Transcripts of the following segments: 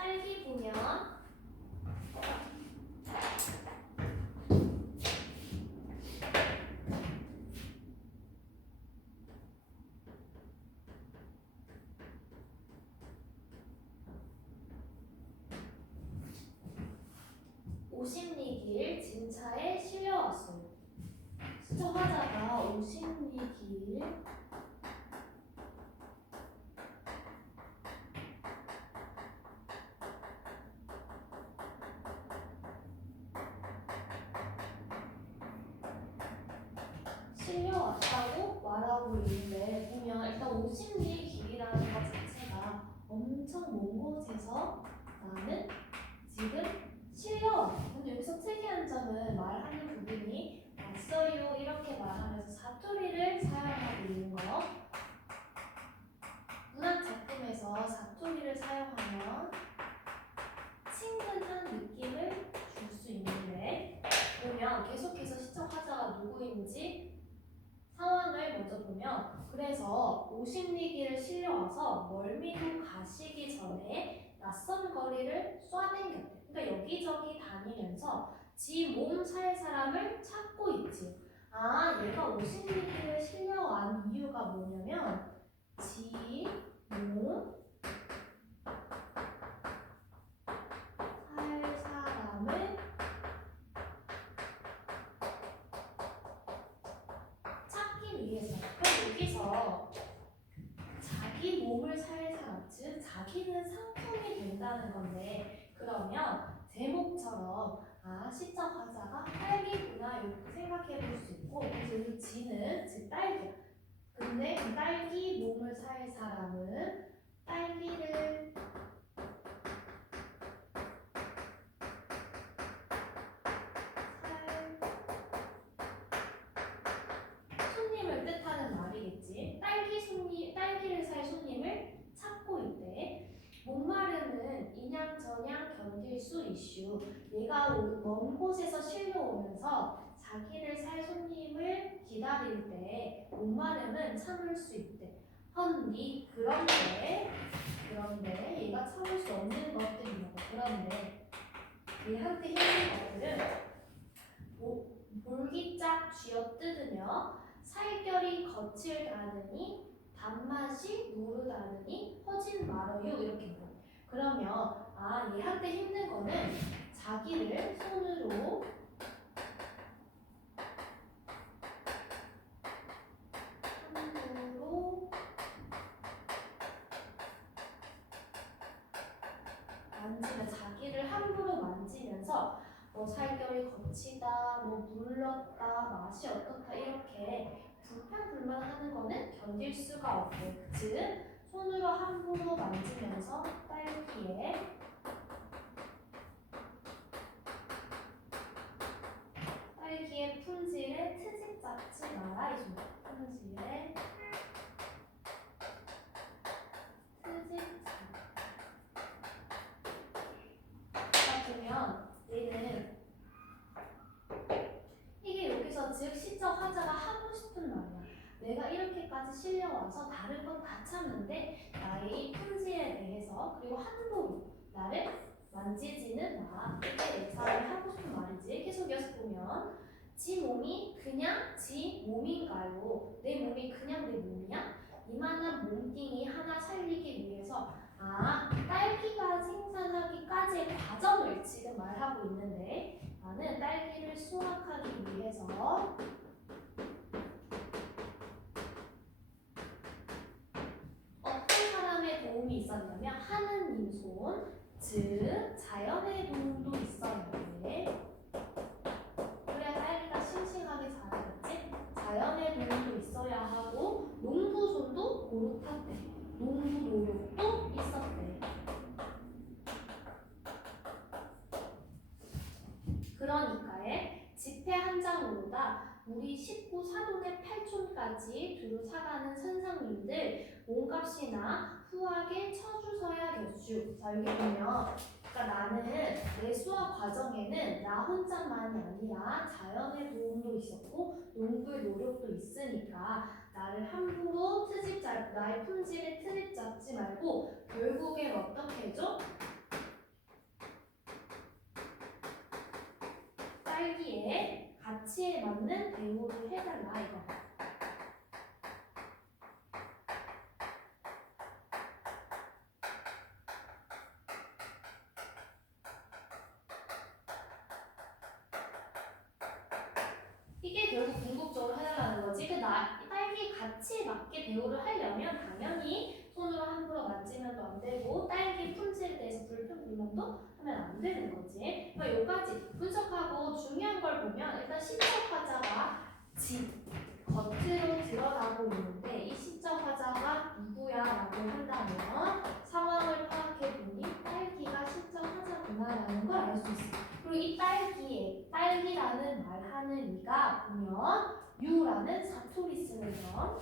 딸기 보면 오십리길 진차에 실려왔어요. 수정하다가 오십리길 실려왔다고 말하고 있는데 보면 일단 50리 길이라는 것 자체가 엄청 먼 곳에서 나는 지금 실려왔다. 근데 여기서 특이한 점은 말하는 부분이 왔어요 이렇게 말하면서 사투리를 사용하고 있는 거. 문학 작품에서 사투리를 사용하면 친근한 느낌을 줄 수 있는데 보면 계속해서 시청하자가 누구인지 상황을 먼저 보면 그래서 오십리길을 실려와서 멀미로 가시기 전에 낯선 거리를 쏴댕겼대. 그러니까 여기저기 다니면서 지 몸 살 사람을 찾고 있지. 아, 얘가 오십리길을 실려온 이유가 뭐냐면 지 몸 살 사람을 찾기 위해서. 그럼 여기서 자기 몸을 살 사람, 즉 자기는 상품이 된다는 건데 그러면 제목처럼 아 시적 화자가 딸기구나 이렇게 생각해 볼 수 있고 그래서 여기 지는 즉 딸기야. 근데 이 딸기 몸을 살 사람은 딸기를 살 손님을 뜻하는 말이겠지. 딸기를 살 손님을 찾고 있대. 목마름은 인양저냥 견딜 수 이슈. 얘가 먼 곳에서 실려오면서 자기를 살 손님을 기다릴 때 목마름은 참을 수 있대. 헌니 그런데 얘가 참을 수 없는 것들이라고. 그런데 얘한테 힘든 것들은 볼기짝 쥐어뜯으며 살결이 거칠 다느니 단맛이 무르다느니 허진 말어요 이렇게 물어. 그러면 아 얘한테 힘든 거는 자기를 손으로 자기를 함부로 만지면서 뭐 살결이 거치다, 뭐 물렀다, 맛이 어떻다 이렇게 불평불만하는 거는 견딜 수가 없고, 즉 손으로 함부로 만지면서 딸기의 품질에 트집 잡지 마라 이 소리. 품질에 트집 보면 얘는 이게 여기서 즉 시적 화자가 하고 싶은 말이야. 내가 이렇게까지 실려와서 다른 건 다 참는데 나의 품질에 대해서 그리고 함부로 나를 만지지는 마. 이게 의사를 하고 싶은 말이지. 계속 이어서 보면 지 몸이 그냥 지 몸인가요? 내 몸이 그냥 내 몸이야? 이만한 몸뚱이 하나 살리기 위해서 아 딸기가 생산하기까지의 과정을 지금 말하고 있는데 나는 딸기를 수확하기 위해서 어떤 사람의 도움이 있었냐면 하느님 손, 즉 자연의 도움도 있었는데 그래야 딸기가 싱싱하게 자라겠지. 자연의 도움도 있어야 하고 농부 손도 고루탔대. 농부 노력도 있었대. 그러니까에 지폐 한 장으로다 우리 식구 사돈의 8촌까지 두루 사가는 선상님들 몸값이나 후하게 쳐주서야겠슈. 자 여기 보면 그러니까 나는 내 수학 과정에는 나 혼자만이 아니라 자연의 도움도 있었고 농부의 노력도 있으니까 나를 함부로 나의 품질에 트집 잡지 말고 결국엔 어떻게 해줘? 딸기의 가치에 맞는 대우를 해달라 이거. 이게 결국 궁극적으로 해달라는 거지. 딸기 가치에 맞게 대우를 하려면 당연히 손으로 함부로 만지면도 안 되고 딸기 품질에 대해서 불평불만도 하면 안 되는 거지. 그러니까 여기까지 분석하고 중요한 걸 보면 일단 시적 화자가 겉으로 드러나고 있는데 이 시적 화자가 누구야라고 한다면 상황을 파악해 보니 딸기가 시적 화자구나라는 걸 알 수 있어. 그리고 이 딸기라는 말하는 이가 보면 유라는 사투리 쓰는 점.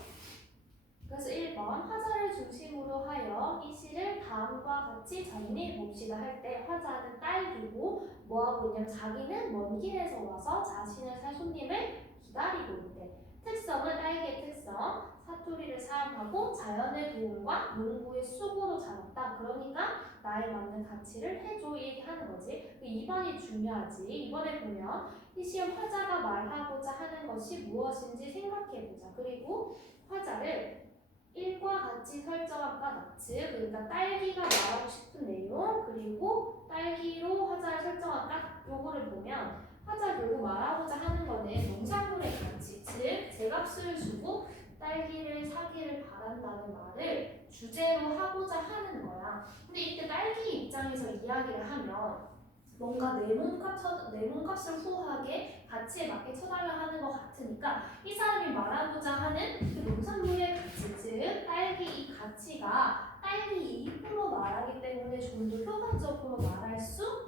그래서 1번 화자를 중심으로 하여 이 시를 다음과 같이 정리해 봅시다 할 때 화자는 딸기고 뭐하고 있냐면 자기는 먼 길에서 와서 자신을 살 손님을 기다리고 있대. 특성은 딸기의 특성, 사투리를 사용하고 자연의 도움과 농부의 수고로 자랐다. 그러니까 나에 맞는 가치를 해줘 이 얘기하는 거지. 2번이 중요하지. 이번에 보면 이 시험 화자가 말하고자 하는 것이 무엇인지 생각해보자. 그리고 화자를 1과 같이 설정함과 같이 그러니까 딸기가 말하고 싶은 내용 그리고 딸기로 화자를 설정할까 요거를 보면 화자 결국 말하고자 하는 거는 농산물의 가치 즉 제값을 주고 딸기를 사기를 바란다는 말을 주제로 하고자 하는 거야. 근데 이때 딸기 입장에서 이야기를 하면 뭔가 내 몸값을 후하게 가치에 맞게 쳐달라 하는 것 같으니까 이 사람이 말하고자 하는 그 농산물의 가치, 즉 딸기 이 가치가 딸기 잎으로 말하기 때문에 좀 더 효과적으로 말할 수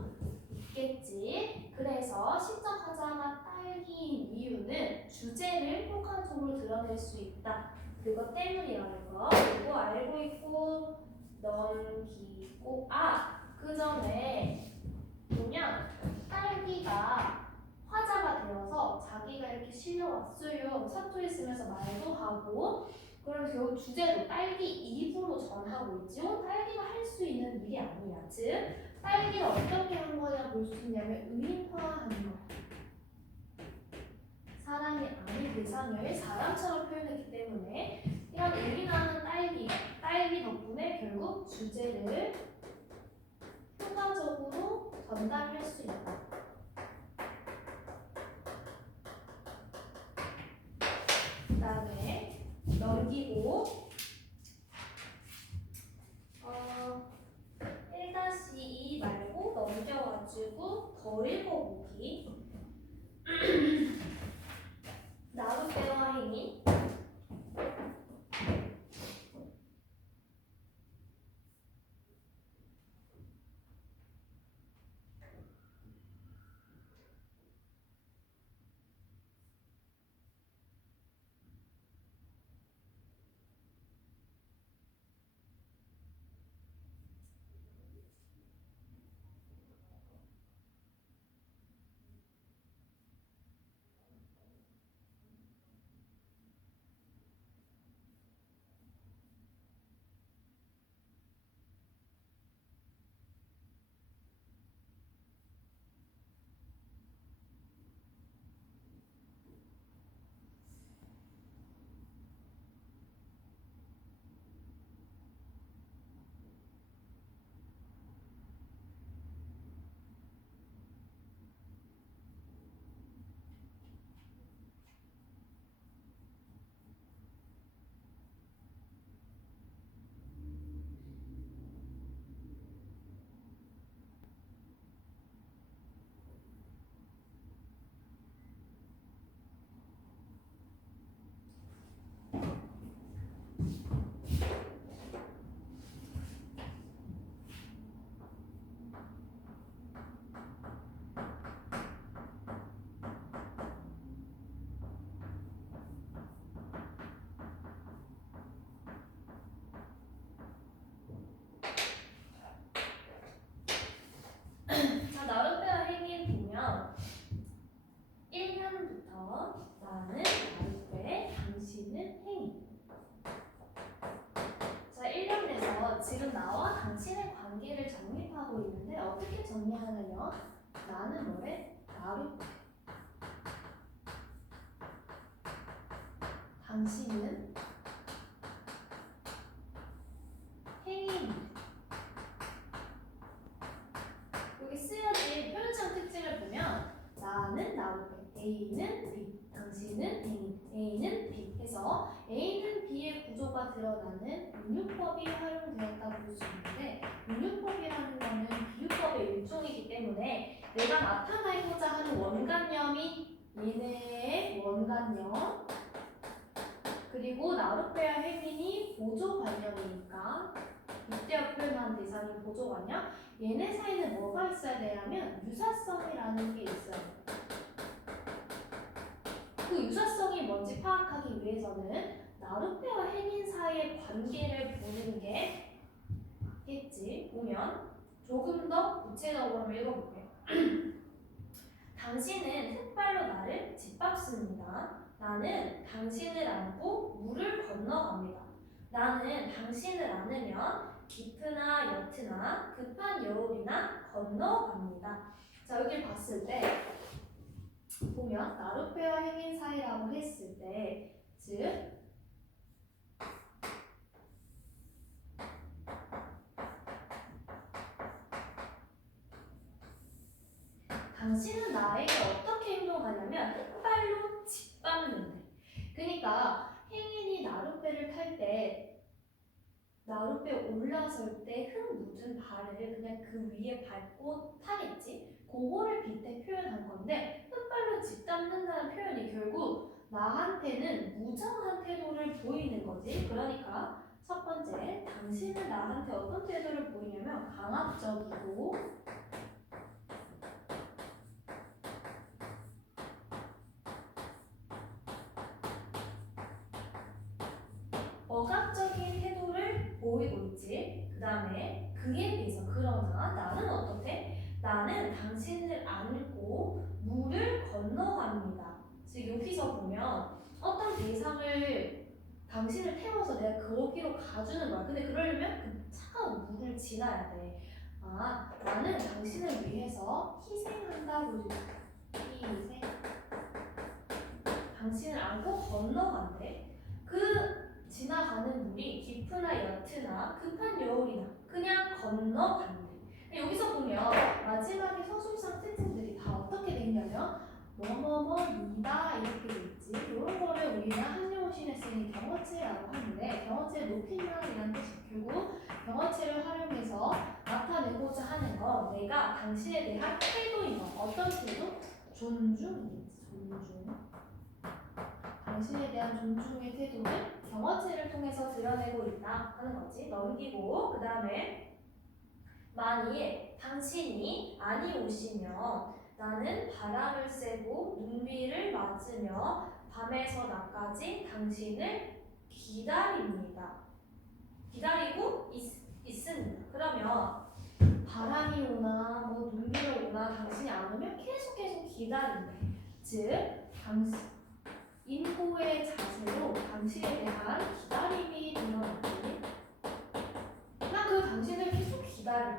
있겠지. 그래서 시적 화자가 딸기인 이유는 주제를 효과적으로 드러낼 수 있다. 그것 때문이라는 거. 이거 알고 있고 넘기고 그 전에 보면 딸기가 화자가 되어서 자기가 이렇게 실려왔어요. 사투리 쓰면서 말도 하고 그럼 결국 주제도 딸기 입으로 전하고 있죠. 딸기가 할 수 있는 일이 아니야. 즉 딸기를 어떻게 한 거냐 볼 수 있냐면 의인화하는 거야. 사람이 아닌 대상을 사람처럼 표현했기 때문에 이런 의인화하는 딸기 덕분에 결국 주제를 효과적으로 전달할 수 있다. 그 다음에 넘기고 1-2 말고 넘겨가지고 더 읽어보기. 나룻배와 행인. 자, 나룻배와 행인 보면 1년부터 나는 나룻배, 당신은 행인. 자, 1년 내서 지금 나와 당신의 관계를 정립하고 있는데 어떻게 정리하느냐? 나는 뭐래? 나룻배. 당신은 행인. 여기 쓰여진 표현장 특징을 보면 나는 나루페, A는 B, 당신은 행인, A는 B 해서 A는 B의 구조가 드러나는 운용법이 활용되었다고 볼 수 있는데 운용법이라는 것은 비유법의 일종이기 때문에 내가 나타내고자 하는 원관념이 얘네의 원관념 그리고 나루페와 행인이 보조관념이니까 이때와 표현한 대상이 보조관념 얘네 사이는 뭐가 있어야 되냐면 유사성이라는 게 있어요. 그 유사성이 뭔지 파악하기 위해서는 나루페와 행인 사이의 관계를 보는 게 맞겠지. 보면 조금 더 구체적으로 한번 읽어볼게요. 당신은 흑발로 나를 짓밟습니다. 나는 당신을 안고 물을 건너갑니다. 나는 당신을 안으면 깊으나 옅으나 급한 여울이나 건너갑니다. 자, 여기 봤을 때 보면 나루페와 행인 사이라고 했을 때 즉 당신은 나에게 어떻게 행동하냐면 흑발로 짓밟는데 그러니까 행인이 나루페를 탈 때 나룻배 올라설 때 흙 묻은 발을 그냥 그 위에 밟고 타겠지? 그거를 빗대 표현한 건데 흙발로 짓밟는다는 표현이 결국 나한테는 무정한 태도를 보이는 거지. 그러니까 첫 번째, 당신은 나한테 어떤 태도를 보이냐면 강압적이고 억압적인 태도를 보이고 있지. 그 다음에 그에 비해서 그러나 나는 어떻게? 나는 당신을 안고 물을 건너갑니다. 즉 여기서 보면 어떤 대상을 당신을 태워서 내가 거기로 가주는 거야. 근데 그러려면 그 차가운 물을 지나야 돼. 아, 나는 당신을 위해서 희생한다고 희생. 당신을 안고 건너간대. 그 지나가는 물이 깊으나 옅으나 급한 여울이나 그냥 건너간대. 여기서 보면 마지막에 서술상 특징들이 다 어떻게 돼 있냐면 뭐뭐뭐이다 이렇게 돼 있지. 이런 거를 우리는 한용신에 쓰는 경어체라고 하는데 경어체의 높임말이라는 뜻이 결국 경어체를 활용해서 나타내고자 하는 건 내가 당신에 대한 태도인 거. 어떤 태도? 존중이지. 존중. 당신에 대한 존중의 태도를 경어체를 통해서 드러내고 있다 하는 거지. 넘기고 그 다음에 만일 당신이 아니 오시면 나는 바람을 쐬고 눈비를 맞으며 밤에서 낮까지 당신을 기다립니다. 기다리고 있습니다. 그러면 바람이 오나 뭐 눈비가 오나 당신이 안 오면 계속 기다린다. 즉 당신 인고의 자세로 당신에 대한 기다림이 드러나지. 나 그 당신을 계속 기다려.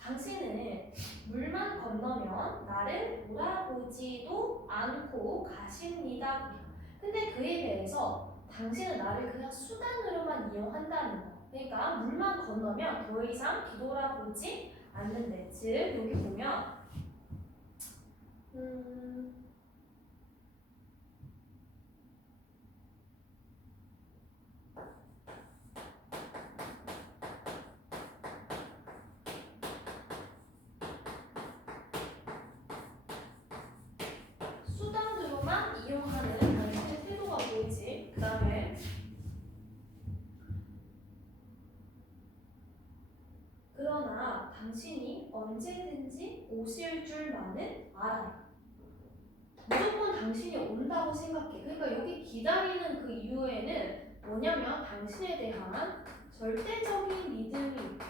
당신은 물만 건너면 나를 돌아보지도 않고 가십니다. 근데 그에 대해서 당신은 나를 그냥 수단으로만 이용한다는 거. 그러니까 물만 건너면 더 이상 뒤돌아보지 않는데. 즉 여기 보면 수단으로만 이용하는 당신의 태도가 보이지. 그 다음에 그러나 당신이 언제든지 오실 줄만은 알아요. 무조건 당신이 온다고 생각해. 그러니까 여기 기다리는 그 이유에는 뭐냐면 당신에 대한 절대적인 믿음이 있다.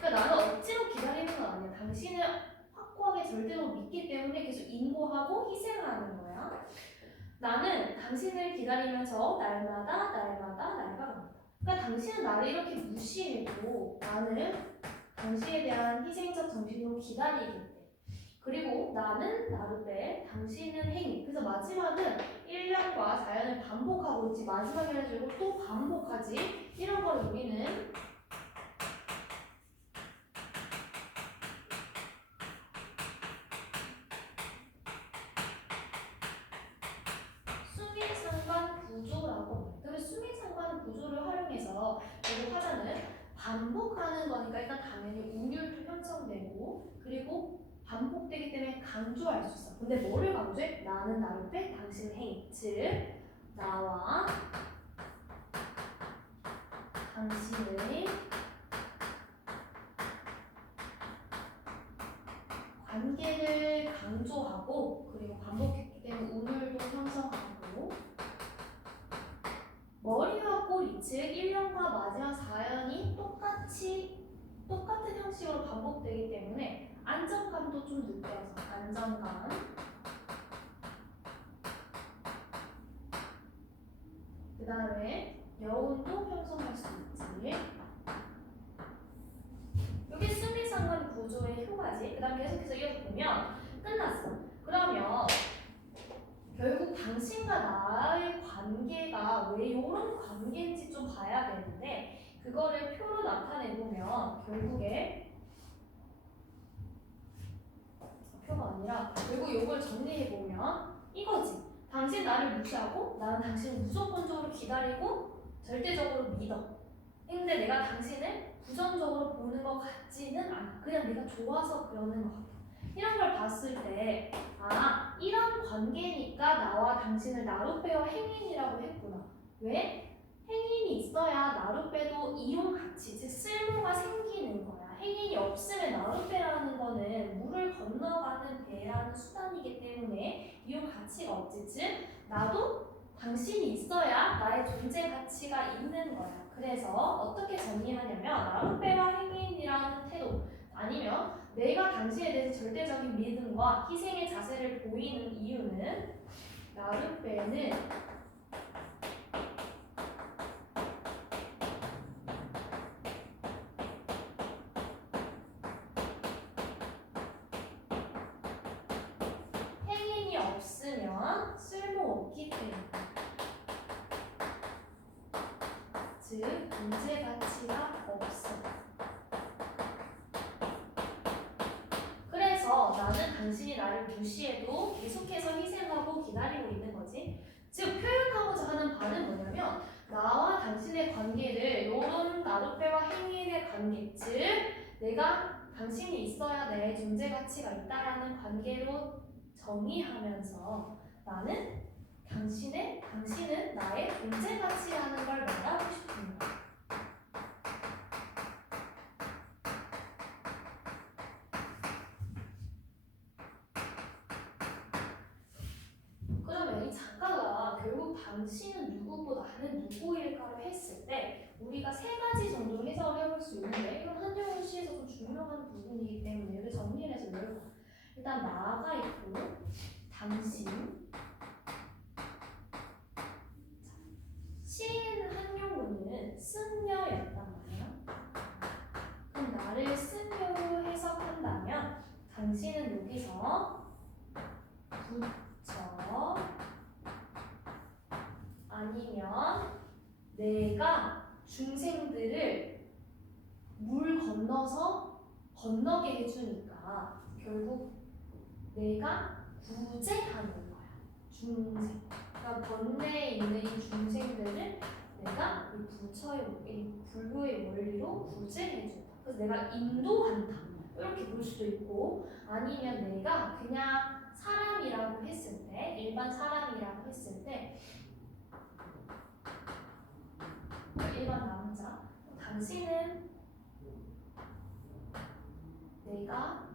그러니까 나는 억지로 기다리는 건 아니야. 당신을 확고하게 절대로 믿기 때문에 계속 인고하고 희생하는 거야. 나는 당신을 기다리면서 날마다 날아갑니다. 그러니까 당신은 나를 이렇게 무시해도 나는 당신에 대한 희생적 정신으로 기다리겠대. 그리고 나는 나를 빼, 당신은 행위. 그래서 마지막은 1년과 자연을 반복하고 있지. 마지막에 해주고 또 반복하지. 이런 걸 우리는 수미상관 구조라고 해요. 그러면 수미상관 구조를 활용해서 결국 화자는 반복하는 거니까 일단 당연히 운율도 형성되고 그리고 반복되기 때문에 강조할 수 있어. 근데 뭐를 강조해? 나는 나를 빼, 당신은 행위. 즉 나와 당신의 관계를 강조하고 그리고 반복했기 때문에 운율도 형성하고 머리와 꼬리 즉 1년과 마지막 4연이 똑같은 형식으로 반복되기 때문에 안정감도 좀 느껴서 안정감 그 다음에 여운도 형성할 수 있지. 이게 수미상관 구조의 효과지. 그 다음 계속해서 이어보면 끝났어. 그러면 결국 당신과 나의 관계가 왜 이런 관계인지 좀 봐야 되는데 그거를 표로 나타내보면 결국에 표가 아니라 결국 이걸 정리해보면 이거지. 당신 나를 무시하고 나는 당신을 무조건적으로 기다리고 절대적으로 믿어. 근데 내가 당신을 부정적으로 보는 것 같지는 않아. 그냥 내가 좋아서 그러는 것 같아. 이런 걸 봤을 때 이런 관계니까 나와 당신을 나룻배와 행인이라고 했구나. 왜? 행인이 있어야 나룻배도 이용 가치, 즉 쓸모가 생기는 거야. 행인이 없으면 나룻배라는 거는 물을 건너가는 배라는 수단이기 때문에 이용 가치가 없지. 즉 나도 당신이 있어야 나의 존재 가치가 있는 거야. 그래서 어떻게 정리하냐면 나룻배와 행인이라는 태도 아니면 내가 당신에 대해서 절대적인 믿음과 희생의 자세를 보이는 이유는 나룻배는 행인이 없으면 쓸모없기 때문이다. 즉 존재 가치가 없어. 그래서 나는 당신이 나를 무시해도 계속해서 희생하고 기다리고 있는 거지. 즉 표현하고자 하는 바는 뭐냐면 나와 당신의 관계를 이런 나룻배와 행인의 관계, 즉 내가 당신이 있어야 내 존재 가치가 있다라는 관계로 정의하면서 나는 당신은 나의 존재 가치라는 걸 말하고 싶은 거야. 그러면 이 작가가 결국 당신은 누구고 나는 누구일까를 했을 때 우리가 세 가지 정도로 해석을 해볼 수 있는데 이건 한영훈 시에서 좀 중요한 부분이기 때문에 이를 정리를 해서 열어봐. 일단 나가 있고 당신 시인 한용운은 승려였단 말이야. 그럼 나를 승려로 해석한다면 당신은 여기서 부처 아니면 내가 중생들을 물 건너서 건너게 해주니까 결국 내가 구제하는 거야. 중생. 그러니까 번뇌에 있는 이 중생들을 내가 이 부처의 이 불교의 원리로 구제해준다. 그래서 내가 인도한다. 이렇게 볼 수도 있고 아니면 내가 그냥 사람이라고 했을 때 일반 사람이라고 했을 때 일반 남자 당신은 내가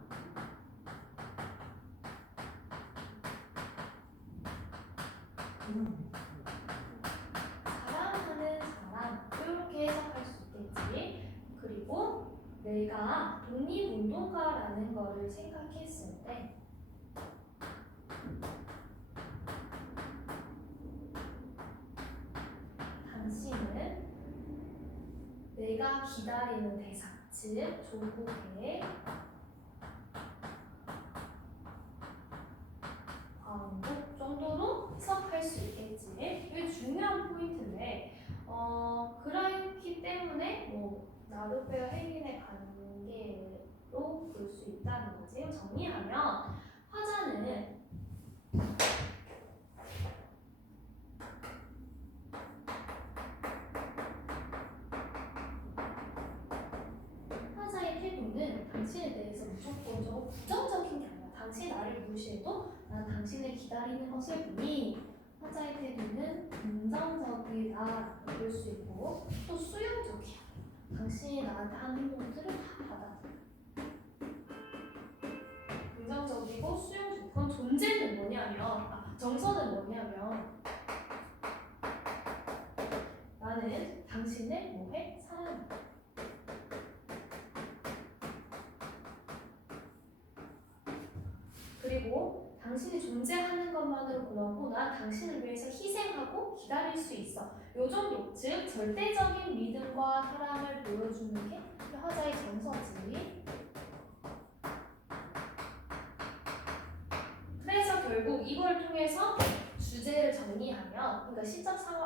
사랑하는 사람 이렇게 해석할 수 있겠지. 그리고 내가 독립운동가라는 거를 생각했을 때 당신은 내가 기다리는 대상 즉 조국의 볼 수 있다는 거지. 정리하면 화자는 화자의 태도는 당신에 대해서 무조건적으로 부정적인 게 아니라 당신이 나를 무시해도 나는 당신을 기다리는 것을 보니 화자의 태도는 긍정적이다 볼 수 있고 또 수용적이야. 당신이 나한테 하는 행동들을 다 받아들여. 긍정적이고 수용적. 그럼 존재는 뭐냐면 정서는 뭐냐면 나는 당신을 뭐해? 사랑해. 그리고 당신이 존재하는 것만으로 고맙고 난 당신을 위해서 희생하고 기다릴 수 있어. 요 정도, 즉 절대적인 믿음과 사랑을 보여주는 게 화자의 정서지. 그래서 결국 이걸 통해서 주제를 정리하면, 그러니까 시적 상황은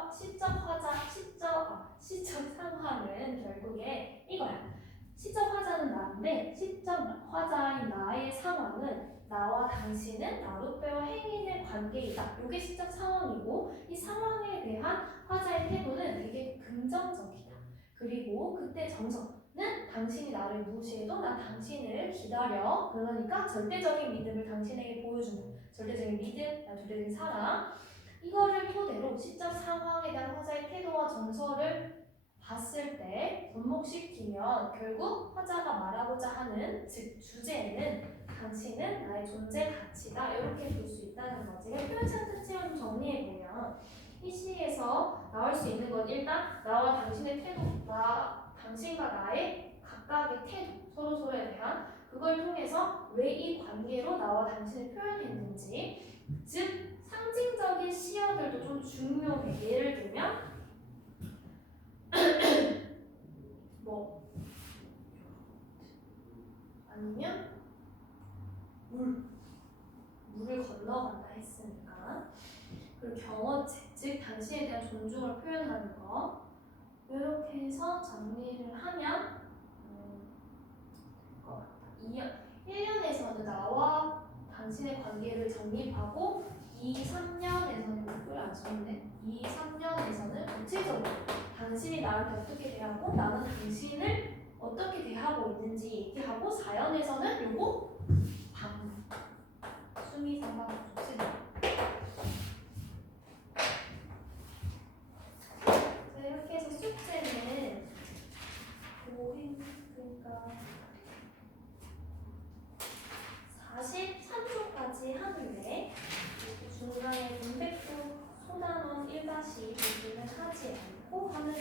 결국에 이거야. 시적 화자는 나인데 시적 화자인 나의 상황은 나와 당신은 나로 빼어 행인의 관계이다. 이게 시적 상황이고 이 상황에 대한 화자의 태도는 되게 긍정적이다. 그리고 그때 정서는 당신이 나를 무시해도 난 당신을 기다려. 그러니까 절대적인 믿음을 당신에게 보여준다. 절대적인 믿음, 절대적인 사랑. 이거를 토대로 시적 상황에 대한 화자의 태도와 정서를 봤을 때 접목시키면 결국 화자가 말하고자 하는 즉 주제는 당신은 나의 존재 가치다 이렇게 볼 수 있다는 거지. 표현상 특징을 좀 정리해보면 이 시에서 나올 수 있는 건 일단 나와 당신의 태도, 당신과 나의 각각의 태도, 서로서로에 대한 그걸 통해서 왜 이 관계로 나와 당신을 표현했는지, 즉 상징적인 시어들도 좀 중요해. 예를 들면 뭐 아니면 물을 건너간다 했으니까, 그리고 경어체, 즉 당신에 대한 존중을 표현하는 거. 이렇게 해서 정리를 하면 것 같다. 1년에서는 나와 당신의 관계를 정립하고 2, 3년에서는 목표를 안 썼는데 2, 3년에서는 구체적으로 당신이 나한테 어떻게 대하고 나는 당신을 어떻게 대하고 있는지 얘기하고 4년에서는 요거 수미 삼박 좋습니다. 이렇게 해서 숙제는 그러니까 43초까지 한 후에 중간에 문백도 소단원 1다시 부분은 하지 않고 하는 거.